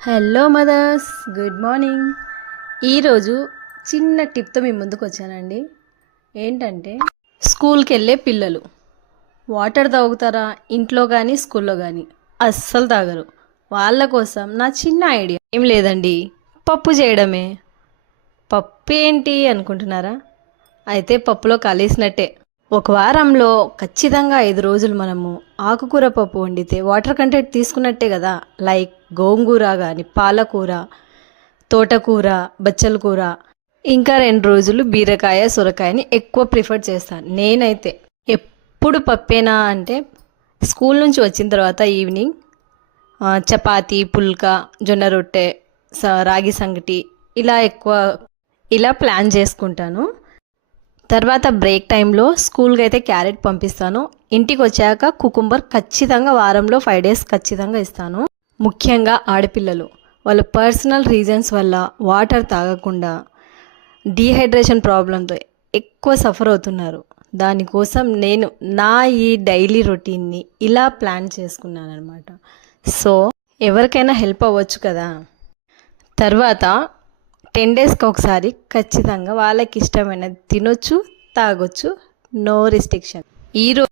Hello mothers, good morning. ఈరోజు చిన్న టిప్తో మీ ముందుకు వచ్చానండి. ఏంటంటే, స్కూల్కి వెళ్ళే పిల్లలు వాటర్ తాగుతారా? ఇంట్లో కానీ స్కూల్లో కానీ అస్సలు తాగరు. వాళ్ళ కోసం నా చిన్న ఐడియా ఏం లేదండి, పప్పు చేయడమే. పప్పు ఏంటి అనుకుంటున్నారా? అయితే పప్పులో కలిసినట్టే. ఒక వారంలో ఖచ్చితంగా 5 రోజులు మనము ఆకుకూర పప్పు వండితే వాటర్ కంటెంట్ తీసుకున్నట్టే కదా. లైక్ గోంగూర కానీ, పాలకూర, తోటకూర, బచ్చల కూర, ఇంకా 2 రోజులు బీరకాయ, సొరకాయని ఎక్కువ ప్రిఫర్ చేస్తాను నేనైతే. ఎప్పుడు పప్పేనా అంటే, స్కూల్ నుంచి వచ్చిన తర్వాత ఈవినింగ్ చపాతి, పుల్కా, జొన్న రొట్టె, రాగి సంగటి ఇలా ప్లాన్ చేసుకుంటాను. తర్వాత బ్రేక్ టైంలో స్కూల్కి అయితే క్యారెట్ పంపిస్తాను. ఇంటికి వచ్చాక కుకుంబర్ ఖచ్చితంగా వారంలో 5 డేస్ ఖచ్చితంగా ఇస్తాను. ముఖ్యంగా ఆడపిల్లలు వాళ్ళ పర్సనల్ రీజన్స్ వల్ల వాటర్ తాగకుండా డీహైడ్రేషన్ ప్రాబ్లంతో ఎక్కువ సఫర్ అవుతున్నారు. దానికోసం నేను నా ఈ డైలీ రొటీన్ని ఇలా ప్లాన్ చేసుకున్నాను అనమాట. సో ఎవరికైనా హెల్ప్ అవ్వచ్చు కదా. తర్వాత 10 డేస్కి ఒకసారి ఖచ్చితంగా వాళ్ళకి ఇష్టమైనది తినొచ్చు, తాగొచ్చు, నో రిస్ట్రిక్షన్. ఈరోజు